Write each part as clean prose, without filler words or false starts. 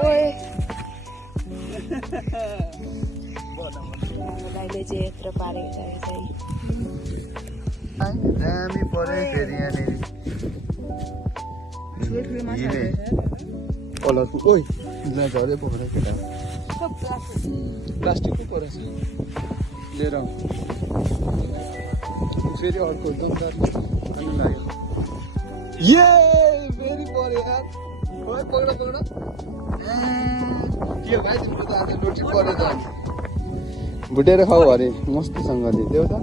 ओए दाइले चाहिँ यत्रो पारेको छ दामी पऱ्यो फेरि यहाँनिर कलरफुल ओइ झरे पक्रेर केटा प्लास्टिक पो परेछ लिएर आऊ फेरि अर्को दमदार खानु लाग्यो ये फेरि पऱ्यो यार ओइ पक्र पक्र के हो गाई तिम्रो त आज लोटी पऱ्यो त भुटेर खाऊ अरे मस्तसँगले देऊ त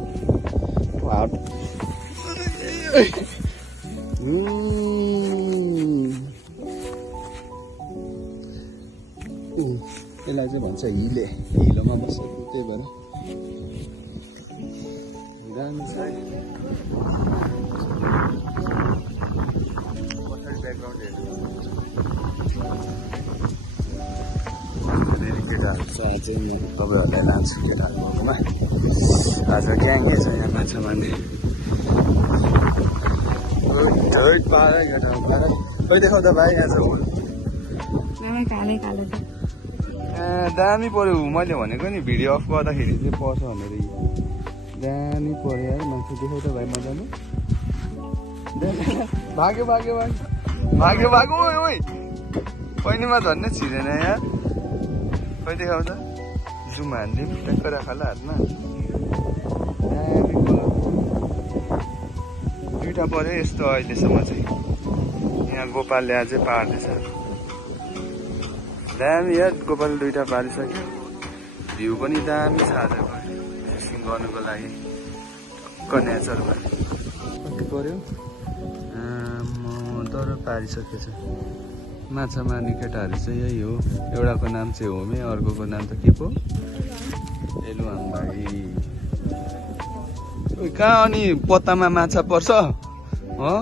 हाट यसलाई चाहिँ भन्छ हिले हिलोमा बसेको त्यही भएर दामी छ पछाडि ब्याकग्राउन्ड हेर्नु केटाहरू छ आज तपाईँहरूलाई लान्छु केटाहरूकोमा आज ग्याङै छ यहाँ माछा मार्ने पारै केटाहरू पारै खोइ देखाउ त भाइ यहाँ छ कालै कालो छ दामी पऱ्यो मैले भनेको नि भिडियो अफ गर्दाखेरि चाहिँ पर्छ भनेर दामी पऱ्यो यार मान्छे देखाउ त भाइ मजाले भाग्यो भाग्यो भाग्यो भाग्यो भाग्यो ओइ ओइ पहिनीमा झन्नै छिरेन यार खोइ देखाउ त जुम हान्दिउँ ट्याक्क राखला हातमा दामी पऱ्यो दुइटा पऱ्यो यस्तो अहिलेसम्म चाहिँ यहाँ गोपालले अझै पार्दैछ दामी यार गोपाल दुइटा पारिसक्यो भ्यू पनि दामी छ आजको फिसिङ गर्नुको लागि टक्क नेचरमा कति पऱ्यो म तर पारिसकेछ माछा मार्ने केटाहरू चाहिँ यही हो एउटाको नाम चाहिँ होमे अर्कोको नाम त के पो एलुवाङ भाइ कहाँ अनि पत्तामा माछा पर्छ हो